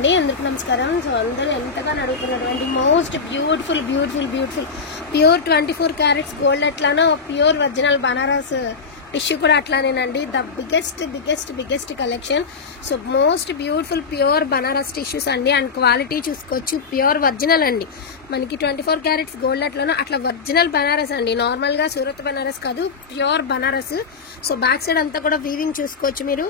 అందరికీ నమస్కారం. సో అందరూ ఎంతగానో అడుగుతున్నటువంటి most beautiful beautiful beautiful pure 24 carats gold ఎట్లానో ప్యూర్ ఒరిజినల్ బనారస్ టిష్యూ కూడా అట్లానేనండి. The biggest biggest biggest collection. So most beautiful pure Banaras tissues అండి. అండ్ క్వాలిటీ చూసుకోవచ్చు, ప్యూర్ ఒరిజినల్ అండి. మనకి 24 క్యారెట్స్ గోల్డ్ ఎట్లానో అట్లా ఒరిజినల్ బనారస్ అండి. నార్మల్ గా సూరత్ బనారస్ కాదు, pure Banaras. So back side అంతా కూడా వీవింగ్ చూసుకోవచ్చు మీరు.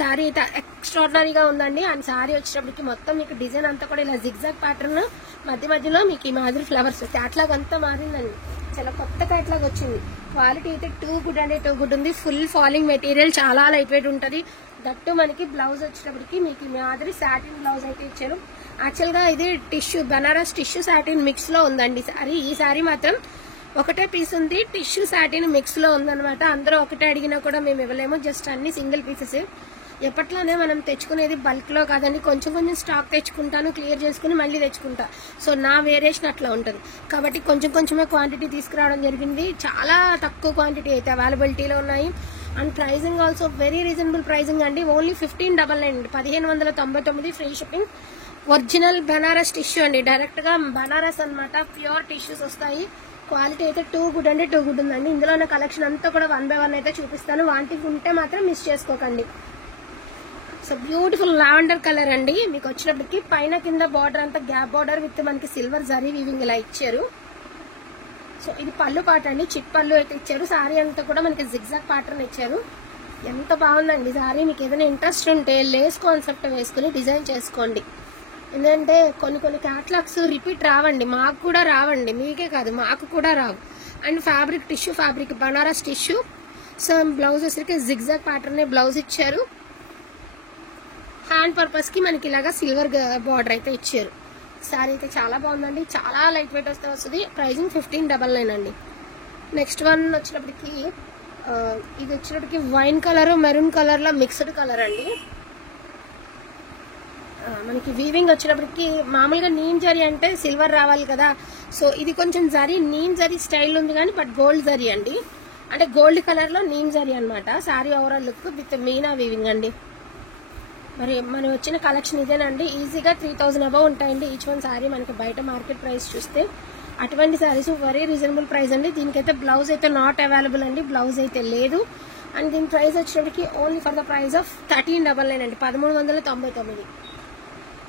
శారీ అయితే ఎక్స్ట్రాడినరీగా ఉందండి. అండ్ శారీ వచ్చేటప్పటికి మొత్తం మీకు డిజైన్ అంతా కూడా ఇలా జిగ్జాగ్ ప్యాటర్న్, మధ్య మధ్యలో మీకు ఈ మాదిరి ఫ్లవర్స్ క్యాట్లాగ్ అంతా మారిందండి. చాలా కొత్త క్యాట్లాగ్ వచ్చింది. క్వాలిటీ అయితే టూ గుడ్ అంటే టూ గుడ్ ఉంది. ఫుల్ ఫాలింగ్ మెటీరియల్, చాలా లైట్ వెయిట్ ఉంటుంది. దట్టు మనకి బ్లౌజ్ వచ్చేటప్పటికి మీకు ఈ మాదిరి సాటిన్ బ్లౌజ్ అయితే ఇచ్చారు. యాక్చువల్ గా ఇది tissue Banaras tissue satin mix లో ఉందండి సారీ. ఈ సారీ మాత్రం ఒకటే పీస్ ఉంది, టిష్యూ సాటిన్ మిక్స్ లో ఉందన్నమాట. అందరూ ఒకటే అడిగినా కూడా మేము ఇవ్వలేము, జస్ట్ అన్ని సింగిల్ పీసెస్. ఎప్పట్లానే మనం తెచ్చుకునేది బల్క్ లో కాదండి, కొంచెం కొంచెం స్టాక్ తెచ్చుకుంటాను, క్లియర్ చేసుకుని మళ్ళీ తెచ్చుకుంటా. సో నా వేరియేషన్ అట్లా ఉంటుంది కాబట్టి కొంచెం కొంచెమే క్వాంటిటీ తీసుకురావడం జరిగింది. చాలా తక్కువ క్వాంటిటీ అయితే అవైలబిలిటీలో ఉన్నాయి. And pricing also very reasonable pricing అండి. Only 1599 1599 free shipping. Original Banaras tissue అండి, డైరెక్ట్ గా బనారస్ అనమాట. ప్యూర్ టిష్యూస్ వస్తాయి. క్వాలిటీ అయితే టూ గుడ్ అంటే టూ గుడ్ ఉందండి. ఇందులో ఉన్న కలెక్షన్ అంతా కూడా 1 by 1 అయితే చూపిస్తాను. వాంటికి ఉంటే మాత్రం మిస్ చేసుకోకండి. సో బ్యూటిఫుల్ లావెండర్ కలర్ అండి. మీకు వచ్చినప్పటికి పైన కింద బార్డర్ అంతా గ్యాప్ బార్డర్ విత్ మనకి సిల్వర్ జరీ వీవింగ్ ఇలా ఇచ్చారు. సో ఇది పళ్ళు పాట అండి, చిట్ పళ్ళు అయితే ఇచ్చారు. సారీ అంతా కూడా మనకి జిగ్జాగ్ ప్యాటర్న్ ఇచ్చారు. ఎంత బాగుందండి సారీ. మీకు ఏదైనా ఇంట్రెస్ట్ ఉంటే లేస్ కాన్సెప్ట్ వేసుకుని డిజైన్ చేసుకోండి. ఎందుకంటే కొన్ని కొన్ని క్యాటలాగ్స్ రిపీట్ రావండి, మాకు కూడా రావండి, మీకే కాదు మాకు కూడా రావు. And fabric tissue, fabric Banaras tissue. So blouse వచ్చరికి జిగ్జాగ్ ప్యాటర్న్ బ్లౌజ్ ఇచ్చారు. హ్యాండ్ పర్పస్ కి మనకి ఇలాగా సిల్వర్ బార్డర్ అయితే ఇచ్చారు. సారీ అయితే చాలా బాగుందండి, చాలా లైట్ వెయిట్ వస్తే వస్తుంది. ప్రైజింగ్ 1599 అండి. నెక్స్ట్ వన్ వచ్చినప్పటికి ఇది వచ్చినప్పటికి వైన్ కలర్ మెరూన్ కలర్ లో మిక్స్డ్ కలర్ అండి. మనకి వీవింగ్ వచ్చినప్పటికి మామూలుగా నీమ్ జరీ అంటే సిల్వర్ రావాలి కదా. సో ఇది కొంచెం జరీ నీమ్ జరీ స్టైల్ ఉంది కానీ బట్ గోల్డ్ జరీ అండి, అంటే గోల్డ్ కలర్ లో నీమ్ జరీ అనమాట. Sorry overall look with Meena weaving అండి. మరి మనం వచ్చిన కలెక్షన్ ఇదేనండి. ఈజీగా 3000 అబౌవ్ ఉంటాయండి ఈచ్ వన్ సారీ. మనకి బయట మార్కెట్ ప్రైస్ చూస్తే అటువంటి సారీస్ వెరీ రీజనబుల్ ప్రైస్ అండి. దీనికైతే బ్లౌజ్ అయితే నాట్ అవైలబుల్ అండి, బ్లౌజ్ అయితే లేదు. అండ్ దీని ప్రైస్ వచ్చేటప్పటికి only for the price of 1399 అండి, 1399.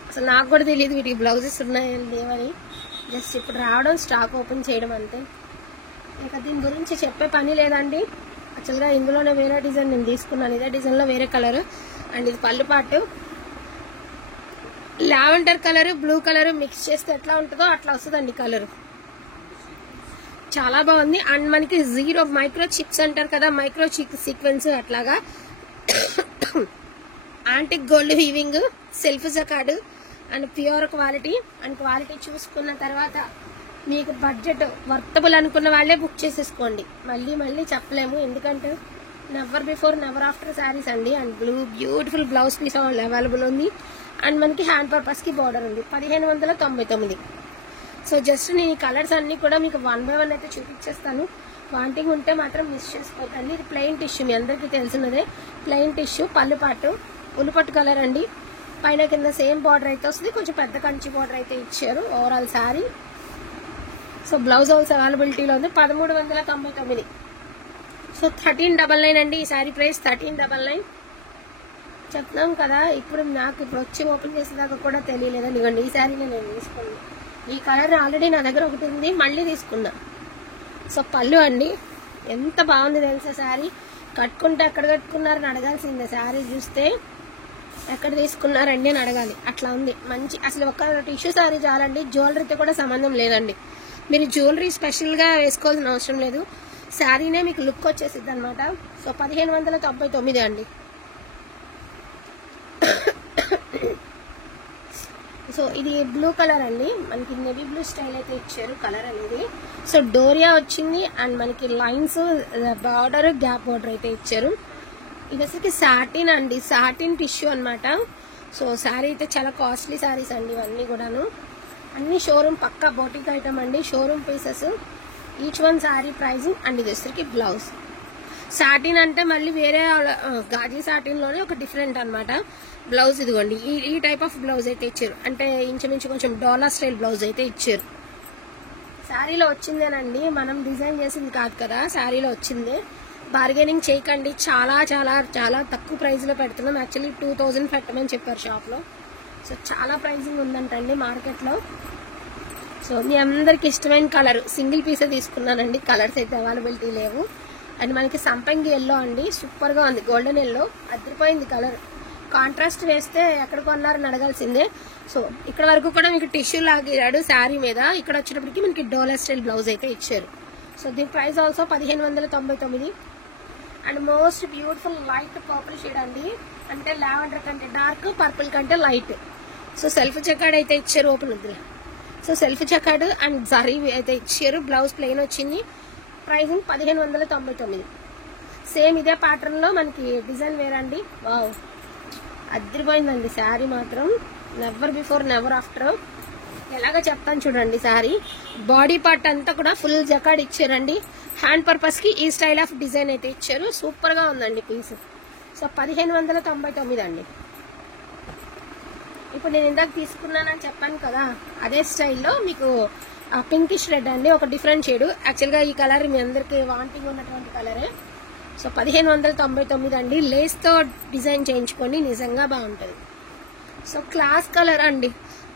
అసలు నాకు కూడా తెలియదు వీటికి బ్లౌజెస్ ఉన్నాయని లేవని. జస్ట్ ఇప్పుడు రావడం, స్టాక్ ఓపెన్ చేయడం అంతే. ఇంకా దీని గురించి చెప్పే పని లేదండి. యాక్చువల్గా ఇందులోనే వేరే డిజైన్ నేను తీసుకున్నాను, ఇదే డిజైన్లో వేరే కలర్. అండ్ ఇది పళ్ళు పాటు lavender colour blue colour mix చేస్తే ఎట్లా ఉంటుందో అట్లా వస్తుందండి కలర్. చాలా బాగుంది. అండ్ మనకి జీరో మైక్రో చిప్స్ అంటారు కదా, మైక్రో సీక్వెన్స్ అట్లాగా antique gold weaving, self jacquard and pure quality. And quality చూసుకున్న తర్వాత మీకు బడ్జెట్ వర్తబుల్ అనుకున్న వాళ్ళే బుక్ చేసేసుకోండి. మళ్ళీ మళ్ళీ చెప్పలేము, ఎందుకంటే never before never after saris అండి. And beautiful blouse piece available ఉంది. అండ్ మనకి హ్యాండ్ పర్పస్ కి బార్డర్ ఉంది. 1599. సో జస్ట్ నేను ఈ కలర్స్ అన్ని కూడా మీకు 1 by 1 అయితే చూపించేస్తాను. వాంటింగ్ ఉంటే మాత్రం మిస్ చేసుకోకండి. ఇది ప్లెయిన్ టిష్యూ, మీ అందరికీ తెలిసినదే ప్లెయిన్ టిష్యూ. పళ్ళు పాటు ఉల్లిపట్టు కలర్ అండి. పైన కింద సేమ్ బార్డర్ అయితే వస్తుంది, కొంచెం పెద్ద కంచి బార్డర్ అయితే ఇచ్చారు overall sari. So blouse also అవైలబిలిటీలో ఉంది. 1399. సో 1399 అండి ఈ శారీ ప్రైస్. 1399 చెప్తున్నాం కదా. ఇప్పుడు నాకు ఇప్పుడు వచ్చి ఓపెన్ చేసేదాకా కూడా తెలియలేదండి. ఇవ్వండి ఈ శారీని నేను తీసుకున్నాను. ఈ కలర్ ఆల్రెడీ నా దగ్గర ఒకటి ఉంది, మళ్ళీ తీసుకున్నా. సో పళ్ళు అండి, ఎంత బాగుంది తెలుసా శారీ. కట్టుకుంటే ఎక్కడ కట్టుకున్నారని అడగాల్సిందే. శారీ చూస్తే ఎక్కడ తీసుకున్నారండి అని అడగాలి, అట్లా ఉంది మంచి. అసలు ఒక టిష్యూ శారీ చాలండి, జ్యువెలరీతో కూడా సంబంధం లేదండి. మీరు జ్యువెలరీ స్పెషల్గా వేసుకోవాల్సిన అవసరం లేదు, శారీనే మీకు లుక్ వచ్చేసిద్ది అనమాట. సో 1599 అండి. సో ఇది బ్లూ కలర్ అండి, మనకి నేవీ బ్లూ స్టైల్ అయితే ఇచ్చారు కలర్ అనేది. సో డోరియా వచ్చింది అండ్ మనకి లైన్స్ బార్డర్ గ్యాప్ బార్డర్ అయితే ఇచ్చారు. ఇది అసలుకి సాటిన్ అండి, సాటిన్ టిష్యూ అనమాట. సో శారీ అయితే చాలా కాస్ట్లీ శారీస్ అండి ఇవన్నీ కూడాను. అన్ని షోరూమ్ పక్కా బోటిక్ ఐటమ్ అండి, showroom pieces each one sari pricing. And ఇది వచ్చరికి బ్లౌజ్. సాటిన్ అంటే మళ్ళీ వేరే గాజీ సాటిన్ లోనే ఒక డిఫరెంట్ అన్నమాట. బ్లౌజ్ ఇదిగోండి, ఈ టైప్ ఆఫ్ బ్లౌజ్ అయితే ఇచ్చారు. అంటే ఇంచుమించు కొంచెం డోలా స్టైల్ బ్లౌజ్ అయితే ఇచ్చారు. శారీలో వచ్చిందేనండి, మనం డిజైన్ చేసింది కాదు కదా, శారీలో వచ్చింది. బార్గెనింగ్ చేయకండి, చాలా చాలా చాలా తక్కువ ప్రైస్ లో పెడుతున్నాం. యాక్చువల్లీ 2000 పెట్టమని చెప్పారు షాప్ లో. సో చాలా ప్రైజింగ్ ఉందంటండి మార్కెట్ లో. సో మీ అందరికి ఇష్టమైన కలర్ సింగిల్ పీసే తీసుకున్నానండి, కలర్స్ అయితే అవైలబిలిటీ లేవు. అండ్ మనకి సంపంగి ఎల్లో అండి, సూపర్ గా ఉంది, గోల్డెన్ ఎల్లో అదిరిపోయింది కలర్. కాంట్రాస్ట్ వేస్తే ఎక్కడ కొన్నారని అడగాల్సిందే. సో ఇక్కడ వరకు కూడా మీకు టిష్యూ లాగాడు శారీ మీద, ఇక్కడ వచ్చేటప్పటికి మనకి డోలా స్టైల్ బ్లౌజ్ అయితే ఇచ్చారు. సో దీని price also 1599. And most beautiful light purple shade అండి, అంటే లావెండర్ కంటే డార్క్, పర్పుల్ కంటే లైట్. సో సెల్ఫ్ చెక్కాడ్ అయితే ఇచ్చారు, ఓపెన్ వద్దులే. సో సెల్ఫ్ చెక్కాడ్ అండ్ జరీ అయితే ఇచ్చారు. బ్లౌజ్ ప్లెయిన్ వచ్చింది. ప్రైసింగ్ 1599. సేమ్ ఇదే ప్యాటర్న్ లో మనకి డిజైన్ వేరండి. వావ్, అదిరిపోయిందండి శారీ మాత్రం. Never before never after. ఎలాగో చెప్తాను చూడండి. శారీ బాడీ పార్ట్ అంతా కూడా ఫుల్ జకాడ్ ఇచ్చారండి. హ్యాండ్ పర్పస్ కి ఈ స్టైల్ ఆఫ్ డిజైన్ అయితే ఇచ్చారు. సూపర్ గా ఉందండి పీస్. సో 1599 అండి. ఇప్పుడు నేను ఇందాక తీసుకున్నానని చెప్పాను కదా, అదే స్టైల్లో మీకు పింకిష్ రెడ్ అండి, ఒక డిఫరెంట్ షేడ్. యాక్చువల్గా ఈ కలర్ మీ అందరికి వాంటింగ్ ఉన్నటువంటి కలరే. సో 1599 అండి. లేస్ తో డిజైన్ చేయించుకోండి, నిజంగా బాగుంటుంది. సో క్లాస్ కలర్ అండి,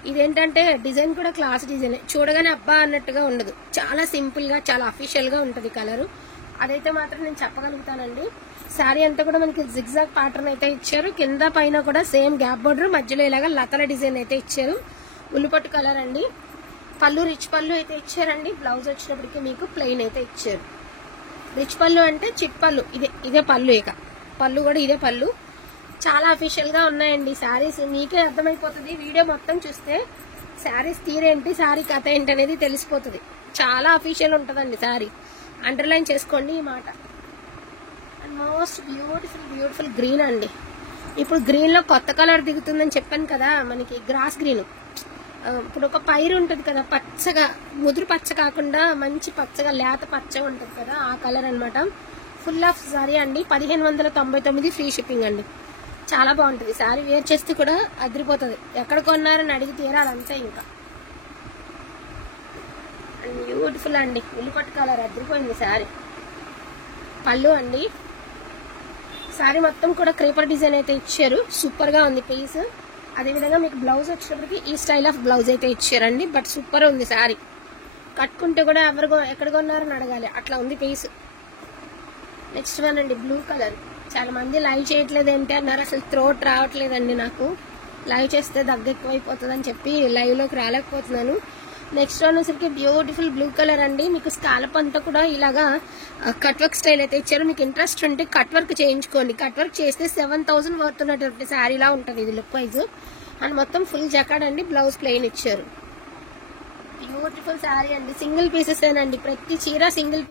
ఇదేంటంటే డిజైన్ కూడా క్లాస్ డిజైన్, చూడగానే అబ్బా అన్నట్టుగా ఉండదు, చాలా సింపుల్ గా చాలా అఫీషియల్ గా ఉంటుంది కలర్. అదైతే మాత్రం నేను చెప్పగలుగుతానండి. శారీ అంతా కూడా మనకి జిగ్జాగ్ ప్యాటర్న్ అయితే ఇచ్చారు. కింద పైన కూడా సేమ్ గ్యాప్ బోర్డర్, మధ్యలో ఇలాగా లతల డిజైన్ అయితే ఇచ్చారు. ఉల్లిపట్టు కలర్ అండి. పళ్ళు రిచ్ పళ్ళు అయితే ఇచ్చారండి. బ్లౌజ్ వచ్చినప్పటికీ మీకు ప్లెయిన్ అయితే ఇచ్చారు. రిచ్ పళ్ళు అంటే చిట్ పళ్ళు, ఇదే పళ్ళు. ఇక పళ్ళు కూడా ఇదే పళ్ళు. చాలా అఫీషియల్ గా ఉన్నాయండి శారీస్. మీకే అర్థమైపోతుంది వీడియో మొత్తం చూస్తే, శారీస్ తీరేంటి, శారీ కథ ఏంటి అనేది తెలిసిపోతుంది. చాలా అఫీషియల్ ఉంటుందండి శారీ. అండర్లైన్ చేసుకోండి ఈ మాట. And most beautiful beautiful green అండి. ఇప్పుడు గ్రీన్ లో కొత్త కలర్ దిగుతుందని చెప్పాను కదా, మనకి గ్రాస్ గ్రీన్. ఇప్పుడు ఒక పైరు ఉంటుంది కదా, పచ్చగా, ముదురు పచ్చ కాకుండా మంచి పచ్చగా లేత పచ్చగా ఉంటుంది కదా, ఆ కలర్ అనమాట. ఫుల్ ఆఫ్ సారీ అండి. 1599 ఫ్రీ షిప్పింగ్ అండి. చాలా బాగుంటుంది శారీ, వేర్ చేస్తే కూడా అదిరిపోతుంది. ఎక్కడ కొన్నారని అడిగి తీరాలంతే ఇంకా. అండ్ బ్యూటిఫుల్ అండి, ఉల్లిపట్టు కలర్ అదిరిపోయింది శారీ. పళ్ళు అండి. శారీ మొత్తం కూడా క్రేపర్ డిజైన్ అయితే ఇచ్చారు. సూపర్ గా ఉంది పీస్. అదేవిధంగా మీకు బ్లౌజ్ వచ్చేటప్పటికి ఈ స్టైల్ ఆఫ్ బ్లౌజ్ అయితే ఇచ్చారండి. బట్ సూపర్ ఉంది శారీ. కట్టుకుంటే కూడా ఎక్కడ కొన్నారని అడగాలి, అట్లా ఉంది పీస్. నెక్స్ట్ వన్ అండి, బ్లూ కలర్. చాలా మంది లైవ్ చేయట్లేదు ఏంటి అన్నారు, అసలు థ్రోట్ రావట్లేదండి నాకు. లైవ్ చేస్తే దగ్గు ఎక్కువైపోతుంది అని చెప్పి లైవ్ లోకి రాలేకపోతున్నాను. నెక్స్ట్ వన్ వచ్చరికి బ్యూటిఫుల్ బ్లూ కలర్ అండి. మీకు స్కాలప్ అంతా కూడా ఇలాగా కట్ వర్క్ స్టైల్ అయితే ఇచ్చారు. మీకు ఇంట్రెస్ట్ ఉంటే కట్ వర్క్ చేయించుకోండి. కట్ వర్క్ చేస్తే 7000 వర్త్ ఉన్నటువంటి శారీలా ఉంటుంది ఇది లుక్ వైజ్. అండ్ మొత్తం ఫుల్ జకాడ్ అండి. బ్లౌజ్ ప్లెయిన్ ఇచ్చారు. బ్యూటిఫుల్ శారీ అండి. సింగిల్ పీసెస్ ఏనండి, ప్రతి చీర సింగిల్